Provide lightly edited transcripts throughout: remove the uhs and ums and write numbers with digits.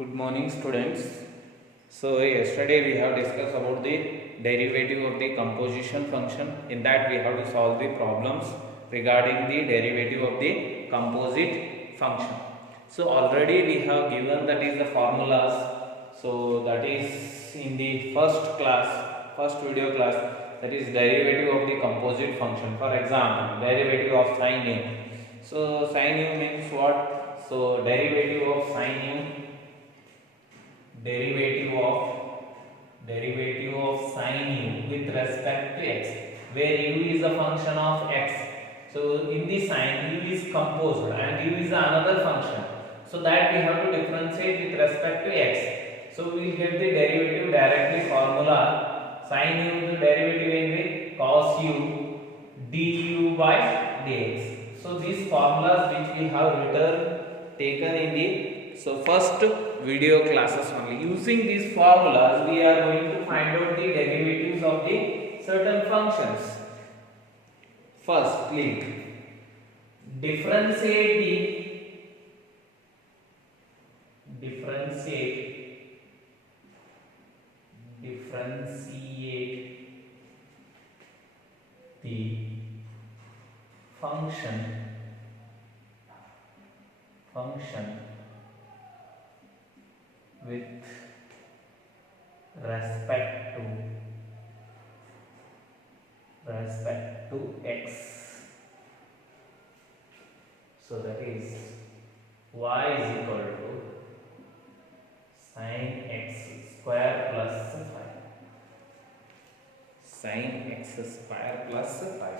Good morning, students. So yesterday we have discussed about the derivative of the composition function. In that we have to solve the problems regarding the derivative of the composite function. So already we have given that is the formulas. So that is in the first video class, that is derivative of the composite function. For example, derivative of sin u. So sin u means what? So derivative of sin u, derivative of sin u with respect to x, where u is a function of x. So in the sin, u is composed and u is another function, so that we have to differentiate with respect to x. So we will get the derivative directly. Formula: sin u, the derivative in the cos u du by dx. So these formulas which we have taken in the first video classes only. Using these formulas, we are going to find out the derivatives of the certain functions. Firstly, differentiate the function with respect to x. So that is y is equal to sin x square plus 5. Sin x square plus 5.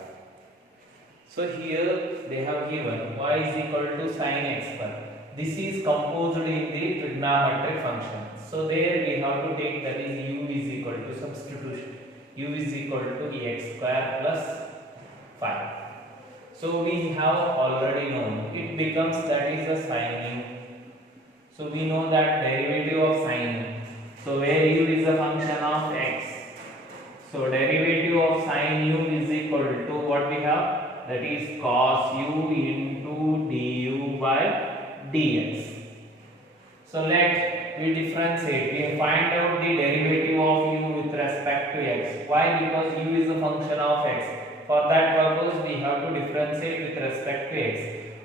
So here they have given y is equal to sin x square. This is composed in the trigonometric function. So there we have to take, that is u is equal to substitution. U is equal to x square plus 5. So we have already known, it becomes that is a sin u. So we know that derivative of sin u. So where u is a function of x. So derivative of sin u is equal to what we have, that is cos u into du by dx. So let we differentiate. We find out the derivative of u with respect to x. Why? Because u is a function of x. For that purpose, we have to differentiate with respect to x.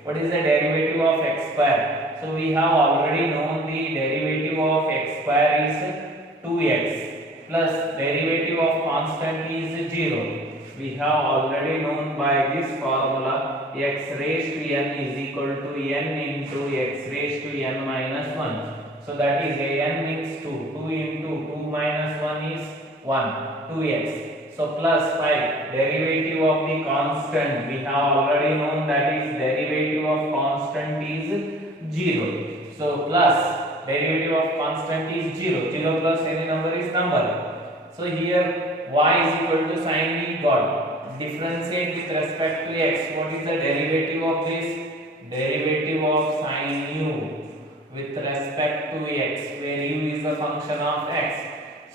What is the derivative of x square? So we have already known the derivative of x square is 2x plus derivative of constant is 0. We have already known by this formula, x raised to n is equal to n into x raised to n minus 1. So that is n means 2. 2 into 2 minus 1 is 1. 2x. So plus 5. Derivative of the constant. We have already known that is derivative of constant is 0. So plus derivative of constant is 0. 0 plus any number is number. So here y is equal to sin we got. Differentiate with respect to x. What is the derivative of this? Derivative of sin u with respect to x, where u is a function of x.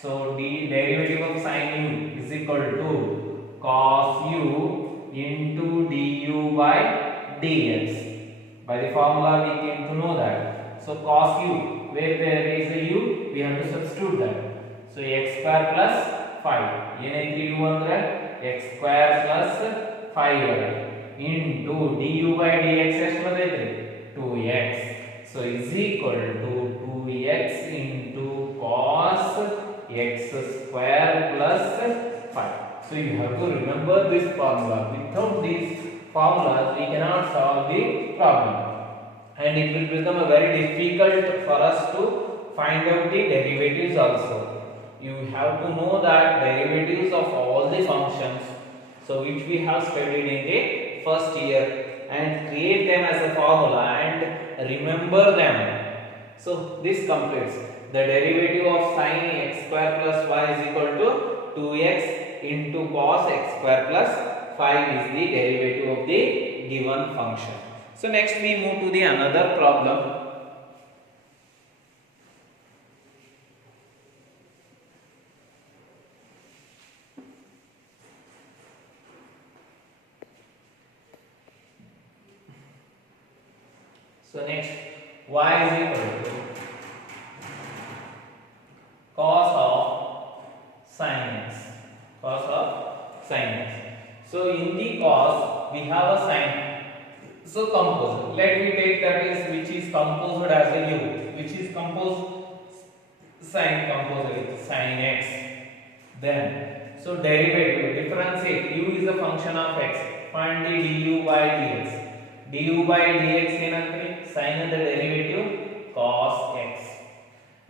So the derivative of sin u is equal to cos u into du by dx. By the formula we came to know that. So cos u, where there is a u, we have to substitute that. So x square plus 5. ಏನೈತಿ u ಅಂದ್ರೆ x square plus 5 into du by dx ಎಷ್ಟು ಬಂದೈತ್ರಿ 2x. So is equal to 2x into cos x square plus 5. So you have to remember this formula. Without these formulas we cannot solve the problem, and it will become a very difficult for us to find out the derivatives also. You have to know that derivatives of all the functions, so which we have studied in the first year, and create them as a formula and remember them. So this completes the derivative of sin x square plus y is equal to 2x into cos x square plus 5 is the derivative of the given function. So next we move to the another problem. So next y is equal to cos of sin x. Cos of sin x. So in the cos we have a sin. So composed. Let me take that is which is composed as a u, which is composed sin composed with sin x. Then so derivative differentiate u is a function of x. Find the du by dx. Du by dx ಏನಂದ್ರೆ sin the derivative cos x.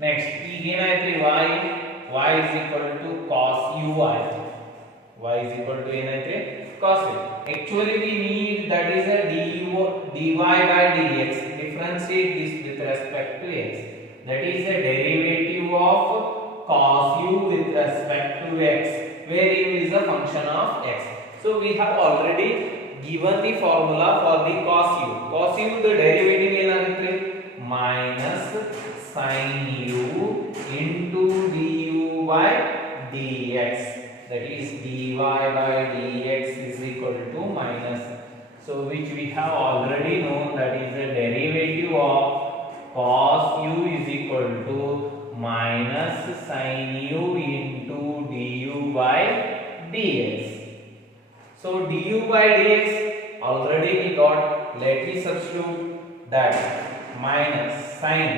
Next ಈಗ ಏನಾಯ್ತು y is equal to cos uy. Y is equal to ಏನಾಯ್ತು cos it. Actually we need that is a dy by dx. Differentiate this with respect to x. That is a derivative of cos u with respect to x, where u is a function of x. So we have already given the formula for the cos u. Cos u the derivative ಏನಾಗುತ್ತೆ minus sin u into du by dx. That is dy by dx is equal to minus. So which we have already known, that is the derivative of cos u is equal to minus sin u into du by dx. So du by dx already we got. Let me substitute that minus sin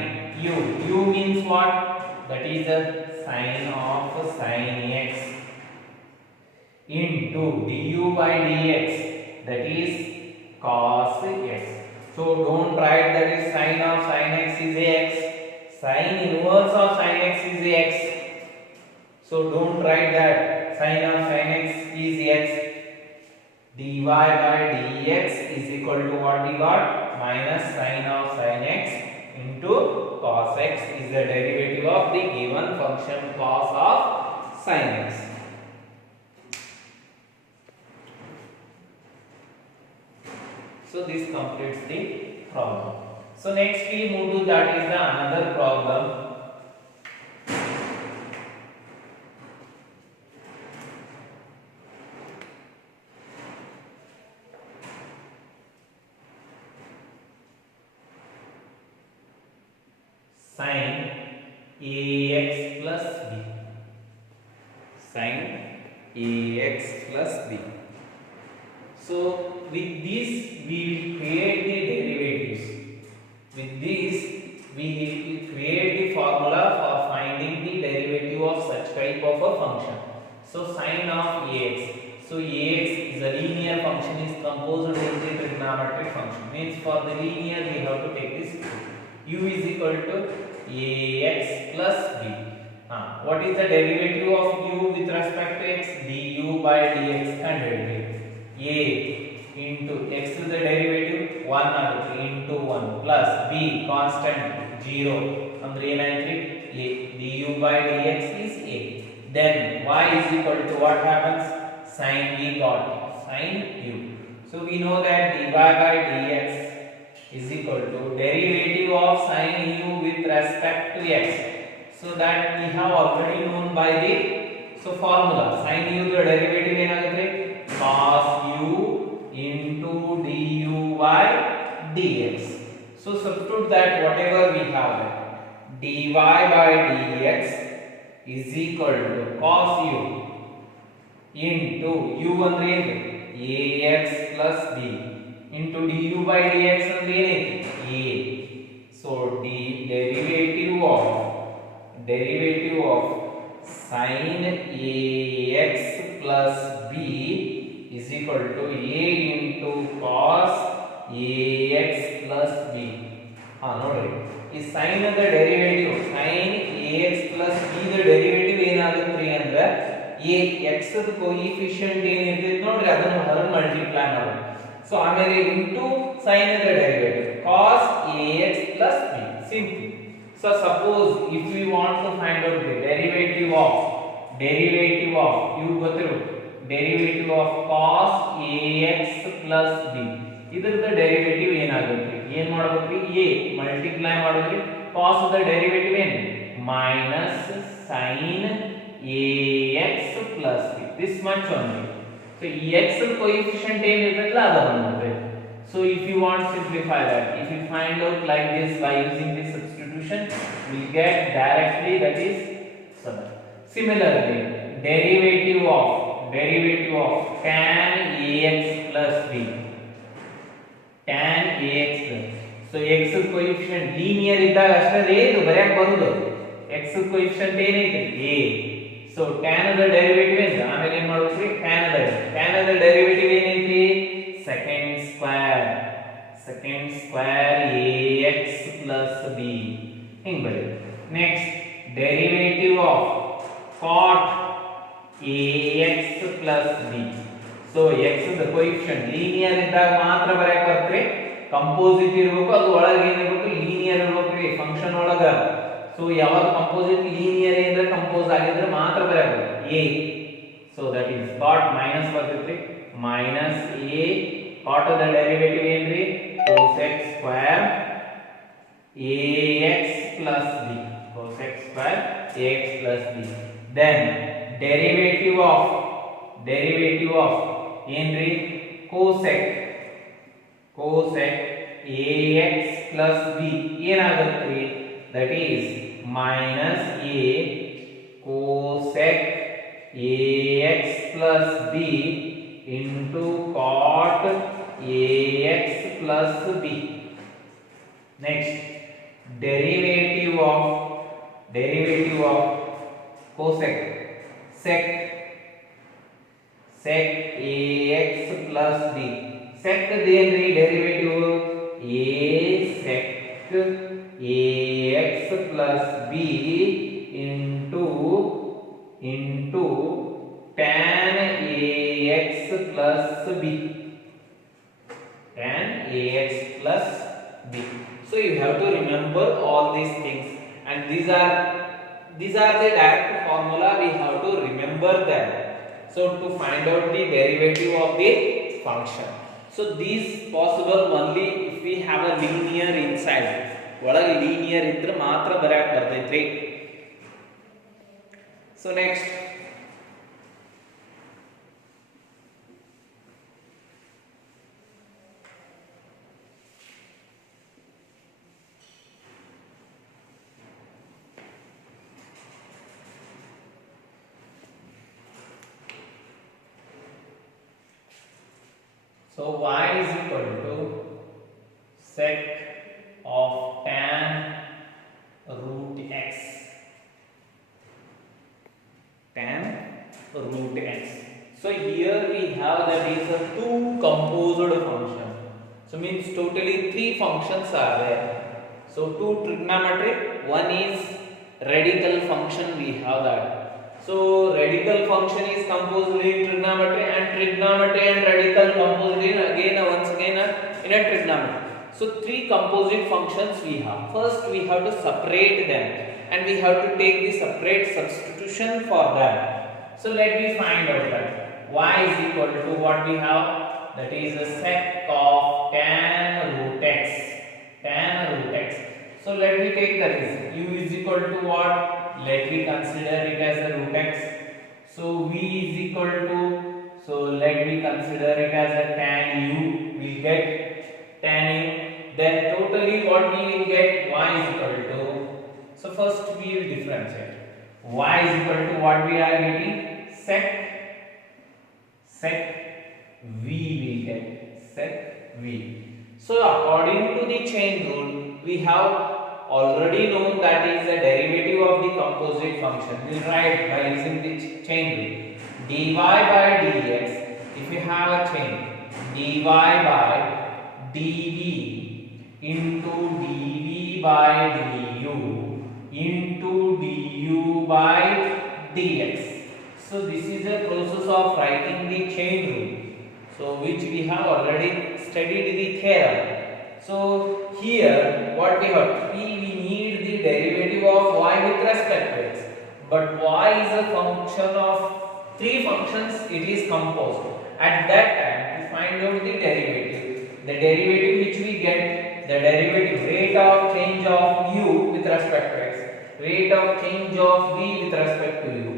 u. U means what? That is the sin of sin x into du by dx, that is cos x. So don't write that is sin of sin x is x. Sin inverse of sin x is x. So don't write that sin of sin x is x. dy by dx is equal to what we got? Minus sin of sin x into cos x is the derivative of the given function cos of sin x. So this completes the problem. So next we move to that is the another problem. Sin ax plus b. Sin ax plus b. So with this we will create the derivatives. With this we will create the formula for finding the derivative of such type of a function. So sin of ax. So ax is a linear function, is composed of the trigonometric function. Means for the linear we have to take this u is equal to ax plus b. What is the derivative of u with respect to x? Du by dx and derivative. A into x is the derivative 1 ಆಗುತ್ತೆ into 1 plus b constant 0 ಅಂದ್ರೆ ಏನಾಯ್ತು a du by dx is a. Then y is equal to what happens? Sin we got sin u. So we know that dy by dx is equal to derivative of sin u with respect to x. So that we have already known by the formula. Sin u the derivative ಏನಾಗುತ್ತೆ cos u into du by dx. So substitute that whatever we have, dy by dx is equal to cos u into u ಅಂದ್ರೆ ಏನು ax plus b into du by dx ಅಂದ್ರೆ ಏನೈತೆ a. So derivative of sin ax plus b is equal to a into cos ax plus b. ನೋಡಿ ಈ sin the derivative sin ax plus b the derivative ಏನಾಗುತ್ತೆ ಅಂದ್ರೆ a x the coefficient ಏನಿರ್ತೈತೆ ನೋಡ್ರಿ ಅದನ್ನ ಹೊರಗೆ multiply ಮಾಡೋದು. So ಆಮೇಲೆ into sin the derivative cos ax plus b. Simple. So suppose if we want to find out the derivative of you ಗೊತ್ತಿರೋ derivative of cos ax plus b, ಇದರದ derivative ಏನಾಗುತ್ತೆ? ಏನು ಮಾಡಬೇಕು? a ಮಲ್ಟಿಪ್ಲೈ ಮಾಡಿದ್ರೆ cos the derivative ಏನು? minus sin ax plus b. This much only. So x coefficient ಏನಿರಲ್ಲ ಅದು ಬರುತ್ತೆ. So if you want simplify that, if you find out like this by using this substitution, we get directly, that is, so Similarly, derivative of tan ax plus b. Tan ax plus. So x coefficient linear ಇದ್ದಾಗ ಅಷ್ಟೇ ಇದು ಬರೆಯಕ್ಕೆ ಬರುವುದು. x coefficient ಏನೈತೆ a. So tan the derivative ಏನು ಆಮೇಲೆ ಏನು ಮಾಡ್ಬೇಕ್ರಿ tan the derivative ಏನೈತಿ secant square ax plus b ಹಿಂಗ್ ಬರೆಯೋದು. Next derivative of cot ax plus b. So x the coefficient linear ಇದ್ದಾಗ ಮಾತ್ರ ಬರೆಯಕ್ಕೆ ಬರ್ತದೆ. ಕಂಪೋಸಿಟ್ ಇರಬೇಕು, ಅದು ಒಳಗೆ ಏನಿರಬೇಕು ಲೀನಿಯರ್ ಇರಬೇಕು ಫಂಕ್ಷನ್ ಒಳಗ. ಸೊ ಯಾವಾಗ ಕಂಪೋಸಿಟ್ ಲೀನಿಯರ್ ಅಂದ್ರೆ ಕಂಪೋಸ್ ಆಗಿದ್ರೆ ಮಾತ್ರ ಬರೆಯಬೇಕು a. So that is cot minus ಬರ್ತೈತ್ರಿ minus a cot the derivative ಏನ್ರಿ cosec square ax plus b. Cosec square ax plus b. Then derivative of ಏನ್ರಿ cosec ax plus b ಏನಾಗುತ್ತೆ that is minus a cosec ax plus b into cot ax plus b. Next derivative of cosec sec ax plus b. Sec ದೇನ್ರಿ derivative a sec ax plus b into tan ax plus b. Tan ax plus b. So you have to remember all these things, and these are the direct formula. We have to remember them. So to find out the derivative of the function. So these possible only if we have a linear inside. ಒಳಗೆ linear ಇದ್ರೆ ಮಾತ್ರ ಬರೆಯಕ್ಕೆ ಬರ್ತೈತ್ರಿ. So next so y is equal to sec of tan root x. Tan root x. So here we have that is a two composed function. So means totally three functions are there. So two trigonometric, one is radical function, we have that. So radical function is composed in trigonometry, and trigonometry and radical composed in once again in a trigonometry. So three composite functions we have. First we have to separate them, and we have to take the separate substitution for that. So let me find out that y is equal to what we have, that is a sec of tan root x. Tan root x. So let me take that is u is equal to what? Let me consider it as a root x. So v is equal to, so let me consider it as a tan u. We get tan u. Then totally what we will get, y is equal to, so first we will differentiate. Y is equal to what we are getting, sec v will get, sec v. So according to the chain rule, we have already known that is the derivative of the composite function. We will write by using the chain rule. dy by dx, if you have a chain, dy by dv into dv by du into du by dx. So this is a process of writing the chain rule, so which we have already studied the theorem. So here what we have, we need the derivative of y with respect to x, but y is a function of three functions, it is composed. At that time to find out the derivative which we get, the derivative rate of change of u with respect to x, rate of change of v with respect to u,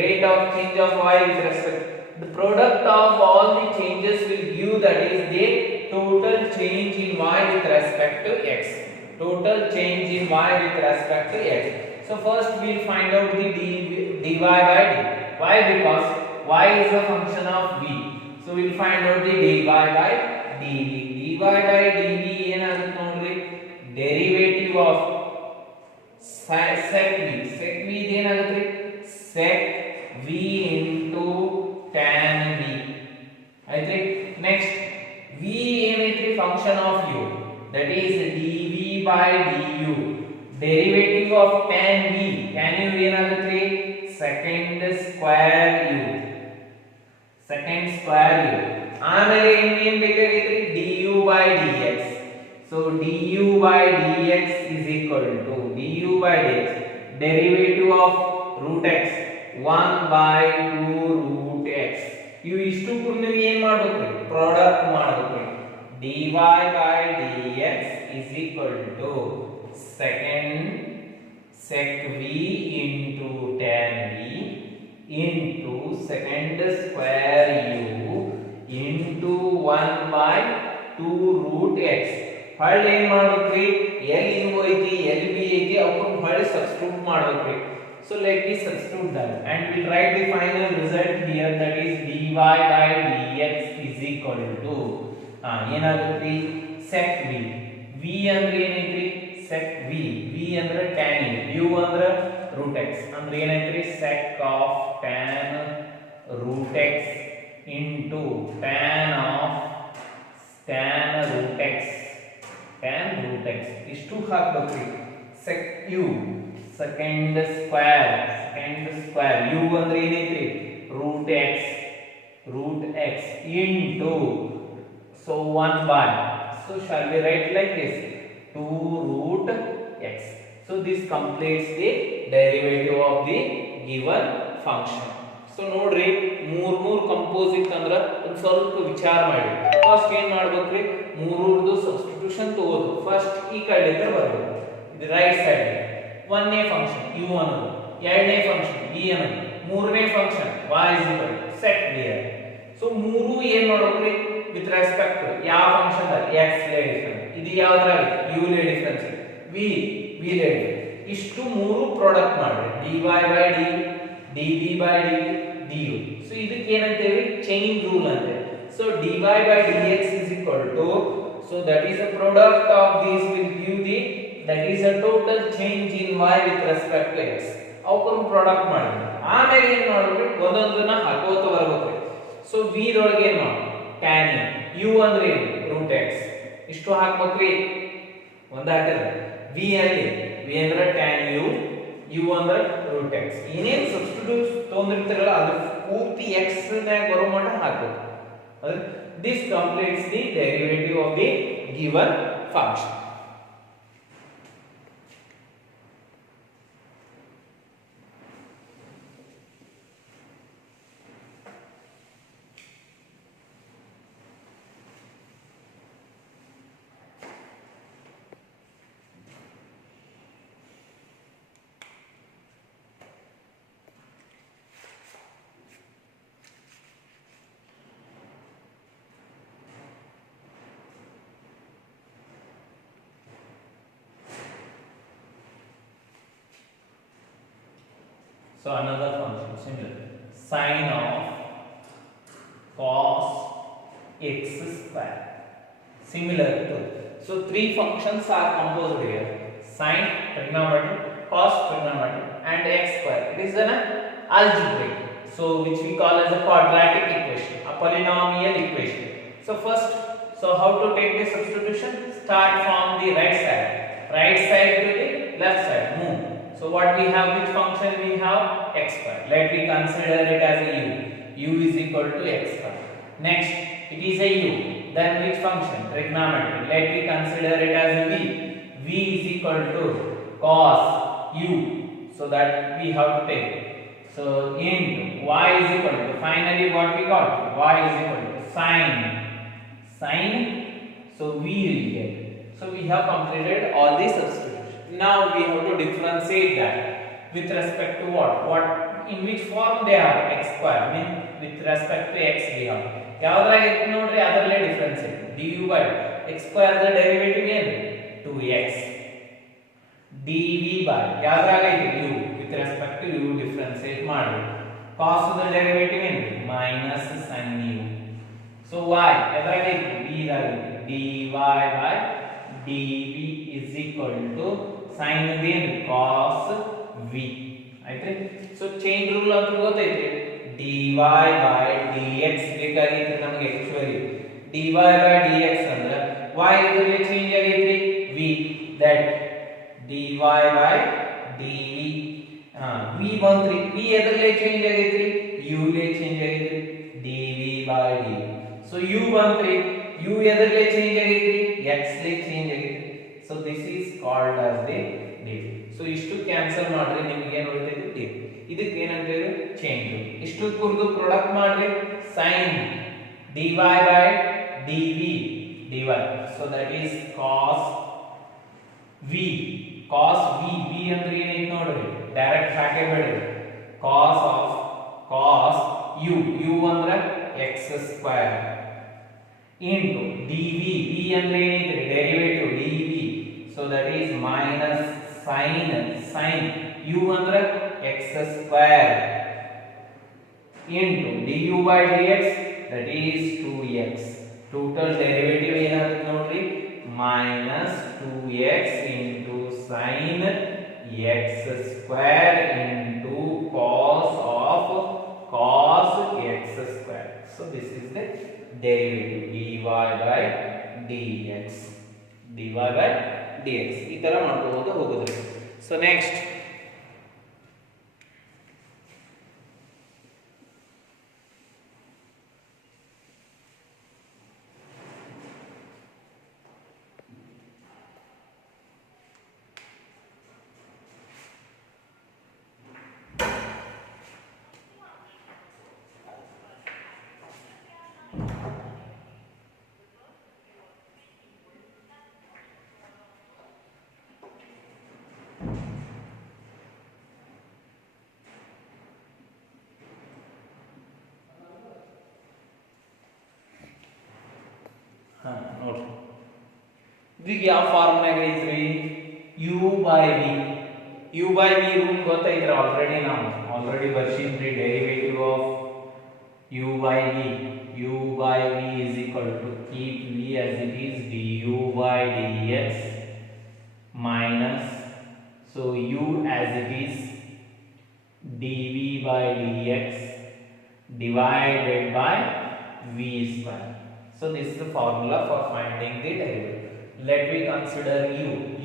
rate of change of y with respect, the product of all the changes will give that is the total change in y with respect to x. Total change in y with respect to x. So So first we'll find out the dy by d. Why? Because y is a function of v. So we'll find out the dy by dv. dy by dv ಏನಾಗುತ್ತೆ ನೋಡ್ರಿ, derivative of sec v. sec v ಏನಾಗುತ್ತೆ, sec v into tan v. ಆಯ್ತು. Next v ಏನೈತ್ರಿ, function of u, that is dv by du. Derivative of tan v, tan u ಏನಾಗುತ್ತೆ, second square u, second square u. ಆಮೇಲೆ ಏನು ಬೇಕಾಗಿತ್ತು, du by dx. So du by dx is equal to du by dx derivative of root x 1 by 2 root x. ಇವು ಇಷ್ಟು ಕೂಡ ನೀವು ಏನು ಮಾಡಬೇಕು, ಪ್ರಾಡಕ್ಟ್ ಮಾಡಬೇಕು. dy by dx is equal to second sec v into tan v into second square u into 1 by 2 root x. ಹೊಳ್ಳಿ ಏನು ಮಾಡ್ಬೇಕ್ರಿ, ಎಲ್ ಯು ಐತಿ ಎಲ್ ಬಿ ಐತಿ ಅವಕ್ಕೆ ಹೊಳ್ಳಿ ಸಬ್ಸ್ಟಿಟ್ಯೂಟ್ ಮಾಡ್ಬೇಕ್ರಿ. So let me substitute that and we'll write the final result here, that is dy by dx is equal to ಏನಾಗುತ್ತೆ, sec v. v ಅಂದ್ರೆ ಏನೈತ್ರಿ, sec v. v ಅಂದ್ರೆ tan u, u ಅಂದ್ರೆ root x ಅಂದ್ರೆ ಏನೈತ್ರಿ, sec of tan root x into tan of tan root x, tan root x ಇಷ್ಟು ಹಾಕಬೇಕ್ರಿ. sec u second square u ಅಂದ್ರೆ ಏನೈತ್ರಿ, root x into, so 1 by, so shall we write like this, 2 root x. So this completes the derivative of the given function. So ನೋಡ್ರಿ, ಮೂರ್ compose ಇತ್ತಂದ್ರ ಒಂದು ಸ್ವಲ್ಪ ವಿಚಾರ ಮಾಡಿ. ಫಸ್ಟ್ ಏನ್ ಮಾಡ್ಬೇಕ್ರಿ, ಮೂರೂರ್ದು ಸಬ್ಸ್ಟಿಟ್ಯೂಷನ್ ತಗೋದು. ಫಸ್ಟ್ ಈ ಕಡೆ ಬರಬೇಕು, ಇದು ರೈಟ್ ಸೈಡ್. ಒಂದನೇ ಫಂಕ್ಷನ್ u ಅನ್ನೋದು, ಎರಡನೇ ಫಂಕ್ಷನ್ v ಅನ್ನೋದು, ಮೂರನೇ function y is equal to sec v. So ಮೂರು ಏನ್ ಮಾಡ್ಬೇಕ್ರಿ, ವಿತ್ ರೆಸ್ಪೆಕ್ಟ್ ಯಾವ ಫಂಕ್ಷನ್ x ಲೇ ಡಿಫರೆನ್ಸ್, ಇದು ಯಾವ್ದ್ರಾಗ u ಲೇ ಡಿಫರೆನ್ಸ್, v ಲೇ ಡಿಫರೆನ್ಸ್. ಇಷ್ಟು ಮೂರು ಪ್ರಾಡಕ್ಟ್ ಮಾಡ್ರಿ, dy by d, dv by du. So ಇದಕ್ಕೆ ಏನಂತೇವಿ, ಚೈನ್ ರೂಲ್ ಅಂತೆ. So dy by dx is equal to, so that is a product of these will give the, that is a total change in y with respect to x. ಅವಕನ್ನು product ಮಾಡಿ ಆಮೇಲೆ ಏನು ಮಾಡಬೇಕು, ಒಂದೊಂದನ್ನ ಹಾಕೋತ ಬರಬೇಕು. So v ರೊಳಗೆ ಏನು ಮಾಡಿ, tan u ಅಂದ್ರೆ ಏನು, root x ಇಷ್ಟು ಹಾಕಬೇಕ್ರಿ. ಒಂದ ಹಾಕಿದ್ರೆ v ಅಲ್ಲಿ, v ಅಂದ್ರೆ tan u, u ಅಂದ್ರೆ root x. ಏನೇನು ಸಬ್ಸ್ಟಿಟ್ಯೂಟ್ ತೊಗೊಂಡಿರ್ತೀರಲ್ಲ ಅದು ಪೂರ್ತಿ x ನಾಗ ಬರೋ ಮಟ್ಟ ಹಾಕಬೇಕು. This completes the derivative of the given function. So another function similar, sin of cos x square, similar to, so three functions are composed here, sin trigonometry, cos trigonometry and x square. It is an algebraic, so which we call as a quadratic equation, a polynomial equation. So first, so how to take the substitution, start from the right side to the left side, move. So what we have, which function we have, x square. Let me consider it as a u is equal to x square. Next it is a u, then which function, trigonometry. Let me consider it as a v is equal to cos u, so that we have to take. So into y is equal to, finally what we got, y is equal to sin, so v will get. So we have completed all these substitutions. Now we have to differentiate that with respect to what in which form they are, x square, mean with respect to x we have ಯಾವದ್ರಾಗ ಇತ್ತು ನೋಡ್ರಿ ಅದರಲ್ಲೇ difference ಇದೆ. du by x square the derivative ಏನು, 2x dv by ಯಾದ್ರಾಗ ಐತಿ u with respect to u differentiate ಮಾಡಬೇಕು. cos the derivative ಏನು minus sin u. so y ಯಾದ್ರಾಗ ಐತಿ b ದಾಗ dy by dv is equal to sin ಏನು cos v ಆಯ್ತ್ರಿ. so chain rule ಅಂತ ಗೊತ್ತೈತ್ರಿ dy by dx ಬೇಕಾಗಿತ್ತು ನಮಗೆ actually dy by dx ಅಂದ್ರೆ y ಇದರಲ್ಲಿ ಚೇಂಜ್ ಆಗೈತ್ರಿ v that dy by dv v ಬಂದ್ರಿ v ಎದರಲ್ಲೇ ಚೇಂಜ್ ಆಗೈತ್ರಿ u ಲೇ ಚೇಂಜ್ ಆಗೈತ್ರಿ dv by dv. so u ಬಂದ್ರಿ u ಎದರಲ್ಲೇ ಚೇಂಜ್ ಆಗೈತ್ರಿ x ಲೇ ಚೇಂಜ್ ಆಗೈತ್ರಿ. so this is called as the dv. so ಇಷ್ಟು ಕ್ಯಾನ್ಸಲ್ ಮಾಡ್ರಿ ನಿಮಗೆ ಏನು ಉಳಿತೈತಿ dv. ಇದಕ್ಕೆ ಏನಂತೀವಿ ಚೇಂಜ್. ಇಷ್ಟು ಕುರ್ದು ಪ್ರಾಡಕ್ಟ್ ಮಾಡ್ರಿ sin dy by dv dy. so that is cos v v ಅಂದ್ರೆ ಏನೈತಿ ನೋಡ್ರಿ ಡೈರೆಕ್ಟ್ ಹಾಕೇ ಬಿಡ್ರಿ cos u ಅಂದ್ರೆ x square into dv v ಅಂದ್ರೆ ಏನೈತಿ derivative dv. so that is minus sin u ಅಂದ್ರೆ x square into du by dx that is 2x. total derivative ಏನಾಗುತ್ತೆ ನೋಡ್ರಿ minus 2x into sin x square into cos x square. so this is the derivative dy by dx ಈ ತರ ಮಾಡ್ಕೊಳ್ಳೋದು ಹೋಗೋದ್ರಿ. so next ನೋಡ್ರಿ ಇದೀಗ ಯಾವ ಫಾರ್ಮ್ನಾಗ ಐತ್ರಿ u by v rule ಗೊತ್ತೈತ್ರಿ ಆಲ್ರೆಡಿ ಬರ್ಸಿದ್ರಿ derivative of u by v is equal to keep v as it is du by dx minus so u as it is dv by dx divided by v square. so this is the formula for finding the derivative. let me consider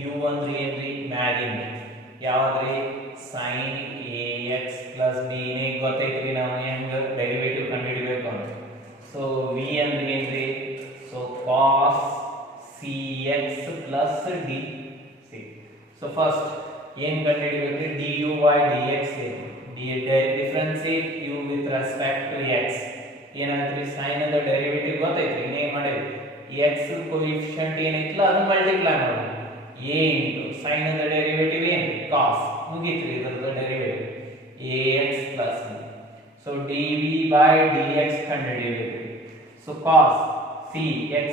u ಅಂದ್ರೆ ಏನ್ರಿ ಮ್ಯಾಗಿಂದ ಯಾವಾದ್ರಿ sin ax plus b ನೇ ಗೊತ್ತೈತ್ರಿ ನಾವು ಹೆಂಗ derivative ಕಂಡುಹಿಡಿಯಬೇಕು ಅಂತ. so v ಅಂದ್ರೆ ಏನ್ರಿ so cos cx plus d. so first ಏನ್ ಕಂಡುಹಿಡಿಯಬೇಕ್ರಿ du by dx differentiate u with respect to x. ಏನಾಗ್ತದೆ sin ದ ಡೆರಿವೇಟಿವ್ ಗೊತ್ತೈತ್ರಿ ಇನ್ನೇನ್ ಮಾಡಿರಿ x ಕೋಎಫಿಷಿಯಂಟ್ ಏನೈತಲ್ಲ ಅದನ್ನ ಮಲ್ಟಿಪ್ಲೈ ಮಾಡೋದು a into sin the derivative ಏನು cos ಮುಗೀತ್ರಿ ಇದರ derivative ax plus b. so dv by dx ಕಂಡುಹಿಡಿಯಬೇಕು. so cos c x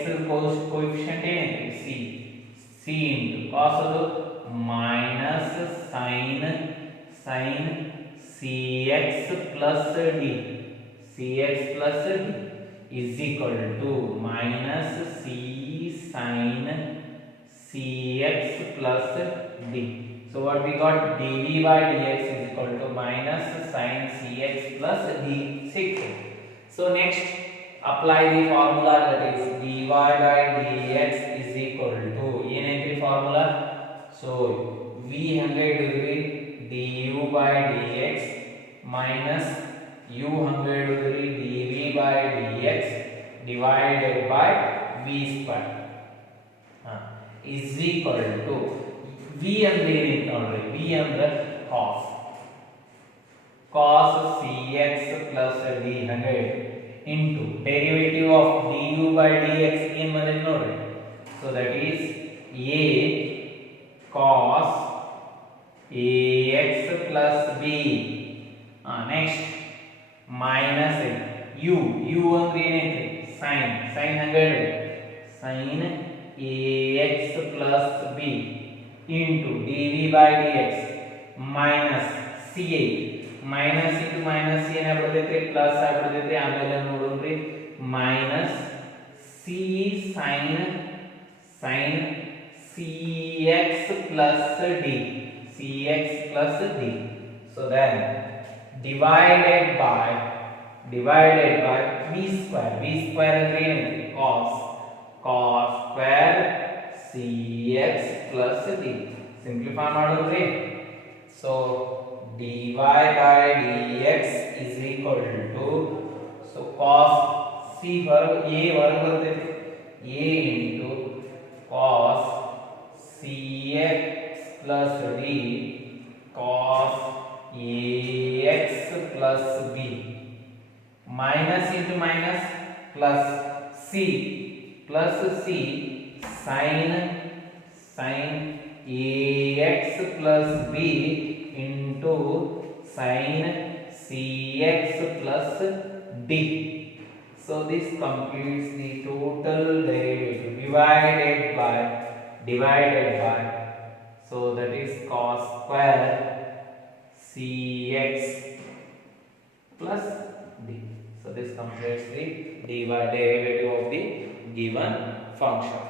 coefficient ಏನೈತಿ c into cos ಅದು minus sin cx plus d is equal to minus c sin cx plus d. so what we got dv by dx is equal to minus sin cx plus d. 6. so next apply the formula that is dy by dx is equal to ಏನೈತ್ರಿ formula. so v 100 degree du by dx minus u 100 degree dv by dx divided by v square is equal to v ಅಂದ್ರೆ ಏನೈತೆ ನೋಡ್ರಿ v ಅಂದ್ರೆ cos cx plus d 100 into derivative of du by dx ಏನ್ ಬಂದೈತೆ ನೋಡ್ರಿ. so that is a cos ax plus b. next minus u ಅಂದ್ರೆ ಏನೈತಿ sin 100 sin ax plus b into dv by dx minus ca minus into minus ಏನಾಗ್ಬಿಡ್ತೈತಿ plus ಆಗ್ಬಿಡ್ತೈತಿ ಆಮೇಲೆ ನೋಡೋಣ್ರಿ minus c sin cx plus d cx plus d. So then divided by v square ಅಂದ್ರೆ ಏನೈತಿ cos square cx plus d. Simplify ಮಾಡೋದ್ರಿ. So dy by dx is equal to so cos c ಹೊರಗೆ a ಹೊರಗೆ ಬರ್ತೈತಿ a into cos cx plus d cos ax plus b minus into minus plus c sin ax plus b into sin cx plus d. So this completes the total derivative divided by so that is cos square cx plus d. So this completes the derivative of the given function.